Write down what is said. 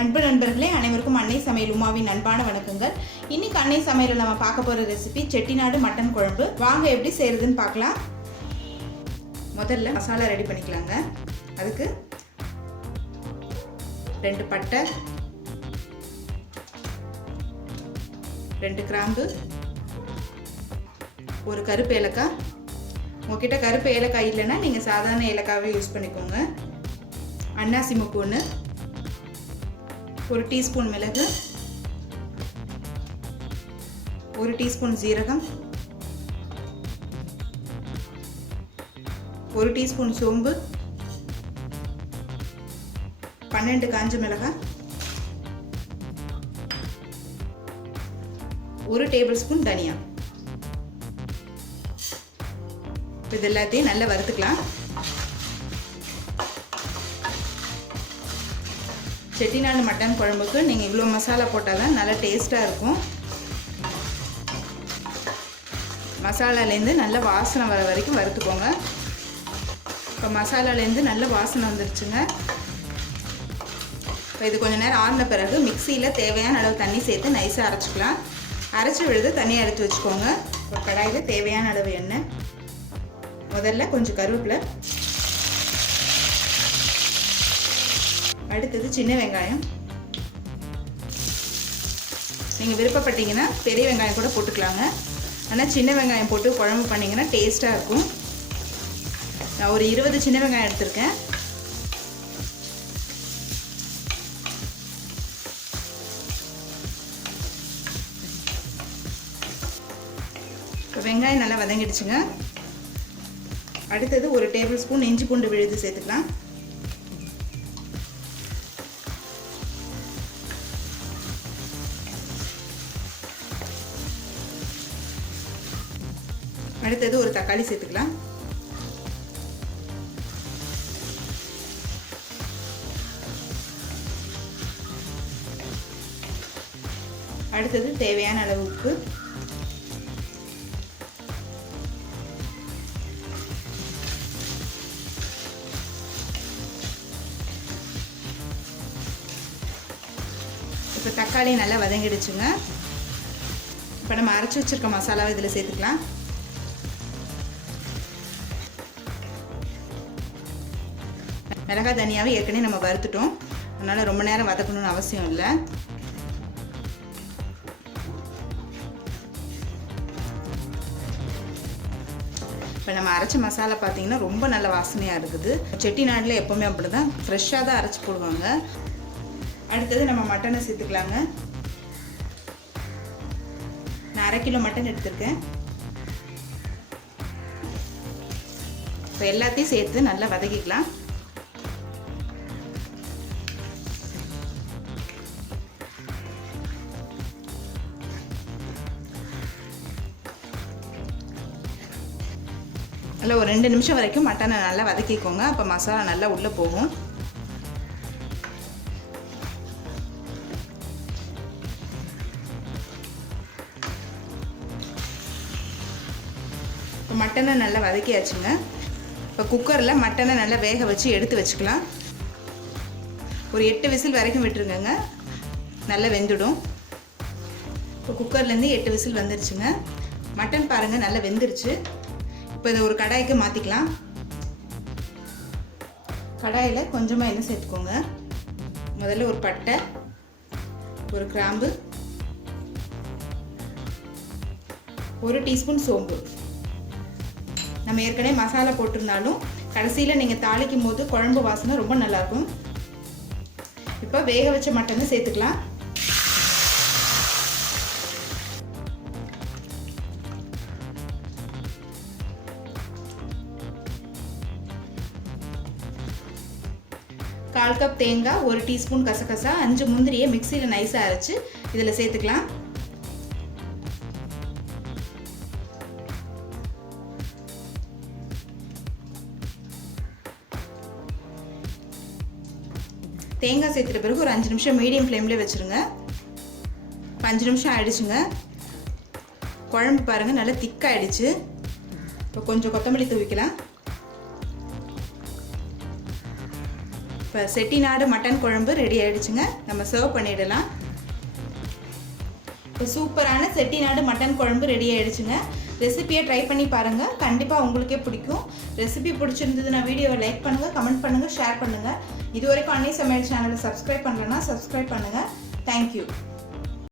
அன்பு நண்பர்களே, அனைவருக்கும் அன்னை சமையல் உமாவின் அன்பான வணக்கங்கள். இன்னைக்கு அன்னை சமையலில் நம்ம பார்க்க போகிற ரெசிபி செட்டிநாடு மட்டன் குழம்பு. வாங்க எப்படி செய்கிறதுன்னு பார்க்கலாம். முதல்ல மசாலா ரெடி பண்ணிக்கலாங்க. அதுக்கு 2 பட்டை, 2 கிராம்பு, ஒரு கருப்பு ஏலக்காய். உங்ககிட்ட கருப்பு ஏலக்காய் இல்லைன்னா நீங்கள் சாதாரண ஏலக்காவே யூஸ் பண்ணிக்கோங்க. அன்னாசி முக்கு ஒன்று, 1 டீஸ்பூன் மிளகு, 1 டீஸ்பூன் ஜீரகம், 1 டீஸ்பூன் சோம்பு, 12 காஞ்ச மிளகாய், 1 டேபிள் ஸ்பூன் தனியா. இது எல்லாத்தையும் நல்லா வறுத்துக்கலாம். செட்டிநாடு மட்டன் குழம்புக்கு நீங்கள் இவ்வளோ மசாலா போட்டால் தான் நல்லா டேஸ்ட்டாக இருக்கும். மசாலாலேருந்து நல்ல வாசனை வர வரைக்கும் வறுத்துக்கோங்க. இப்போ மசாலாலேருந்து நல்ல வாசனை வந்துருச்சுங்க. இப்போ இது கொஞ்சம் நேரம் ஆறின பிறகு மிக்சியில் தேவையான அளவு தண்ணி சேர்த்து நைஸாக அரைச்சிக்கலாம். அரைச்சி விழுது தண்ணியை எடுத்து வச்சுக்கோங்க. இப்போ கடாயில் தேவையான அளவு எண்ணெய், முதல்ல கொஞ்சம் கருவேப்பிலை, அடுத்தது சின்ன வெங்காயம். நீங்கள் விருப்பப்பட்டீங்கன்னா பெரிய வெங்காயம் கூட போட்டுக்கலாங்க. ஆனால் சின்ன வெங்காயம் போட்டு குழம்பு பண்ணிங்கன்னா டேஸ்ட்டாக இருக்கும். நான் ஒரு 20 சின்ன வெங்காயம் எடுத்திருக்கேன். இப்போ வெங்காயம் நல்லா வதங்கிடுச்சுங்க. அடுத்தது 1 டேபிள் ஸ்பூன் இஞ்சி பூண்டு விழுது சேர்த்துக்கலாம். அடுத்தது 1 தக்காளி சேர்த்துக்கலாம். அடுத்தது தேவையான அளவு உப்பு, இப்போ தக்காளி நல்லா வதங்கிடுச்சுங்க. இப்போ நம்ம அரைச்சி வச்சிருக்க மசாலாவை இதில் சேர்த்துக்கலாம். மிளகாய் தனியாவே ஏற்கனவே நம்ம வறுத்துட்டோம், அதனால் ரொம்ப நேரம் வதக்கணும்னு அவசியம் இல்லை. இப்போ நம்ம அரைச்ச மசாலா பார்த்தீங்கன்னா ரொம்ப நல்ல வாசனையாக இருக்குது. செட்டிநாட்டில் எப்போவுமே அப்படி தான் ஃப்ரெஷ்ஷாக தான் அரைச்சி போடுவாங்க. அடுத்தது நம்ம மட்டனை சேர்த்துக்கலாங்க. நான் 1/2 கிலோ மட்டன் எடுத்திருக்கேன். இப்போ எல்லாத்தையும் சேர்த்து நல்லா வதக்கிக்கலாம். நல்லா ஒரு 2 நிமிஷம் வரைக்கும் மட்டனை நல்லா வதக்கிக்கோங்க. அப்போ மசாலா நல்லா உள்ளே போகும். இப்போ மட்டனை நல்லா வதக்கியாச்சுங்க. இப்போ குக்கரில் மட்டனை நல்லா வேக வச்சு எடுத்து வச்சுக்கலாம். ஒரு 8 விசில் வரைக்கும் விட்டுருங்க, நல்லா வெந்துடும். இப்போ குக்கர்லேருந்து 8 விசில் வந்துருச்சுங்க. மட்டன் பாருங்கள் நல்லா வெந்துருச்சு. இப்போ இதை ஒரு கடாய்க்கு மாற்றிக்கலாம். கடாயில் கொஞ்சமாக எண்ணெய் சேர்த்துக்கோங்க. முதல்ல ஒரு பட்டை, ஒரு கிராம்பு, 1 டீஸ்பூன் சோம்பு. நம்ம ஏற்கனவே மசாலா போட்டிருந்தாலும் கடைசியில் நீங்கள் தாளிக்கும் போது குழம்பு வாசனை ரொம்ப நல்லாயிருக்கும். இப்போ வேக வச்ச மட்டனை சேர்த்துக்கலாம். கால் கப் தேங்காய், 1 டீஸ்பூன் கசகசா, 5 முந்திரியை மிக்சியில் நைஸாக அரைச்சி இதில் சேர்த்துக்கலாம். தேங்காய் சேர்த்துட்ட பிறகு ஒரு 5 நிமிஷம் மீடியம் ஃப்ளேமில் வச்சுருங்க. 5 நிமிஷம் ஆயிடுச்சுங்க. குழம்பு பாருங்கள் நல்லா திக்காயிடுச்சு. இப்போ கொஞ்சம் கொத்தமல்லி தூவிக்கலாம். இப்போ செட்டிநாடு மட்டன் குழம்பு ரெடி ஆகிடுச்சுங்க. நம்ம சர்வ் பண்ணிடலாம். இப்போ சூப்பரான செட்டிநாடு மட்டன் குழம்பு ரெடி ஆகிடுச்சுங்க. ரெசிபியை ட்ரை பண்ணி பாருங்கள், கண்டிப்பாக உங்களுக்கே பிடிக்கும். ரெசிபி பிடிச்சிருந்ததுன்னா வீடியோவை லைக் பண்ணுங்கள், கமெண்ட் பண்ணுங்கள், ஷேர் பண்ணுங்கள். இது வரைக்கும் அன்னை சமையல் சேனலை சப்ஸ்கிரைப் பண்ணலன்னா சப்ஸ்கிரைப் பண்ணுங்கள். தேங்க்யூ.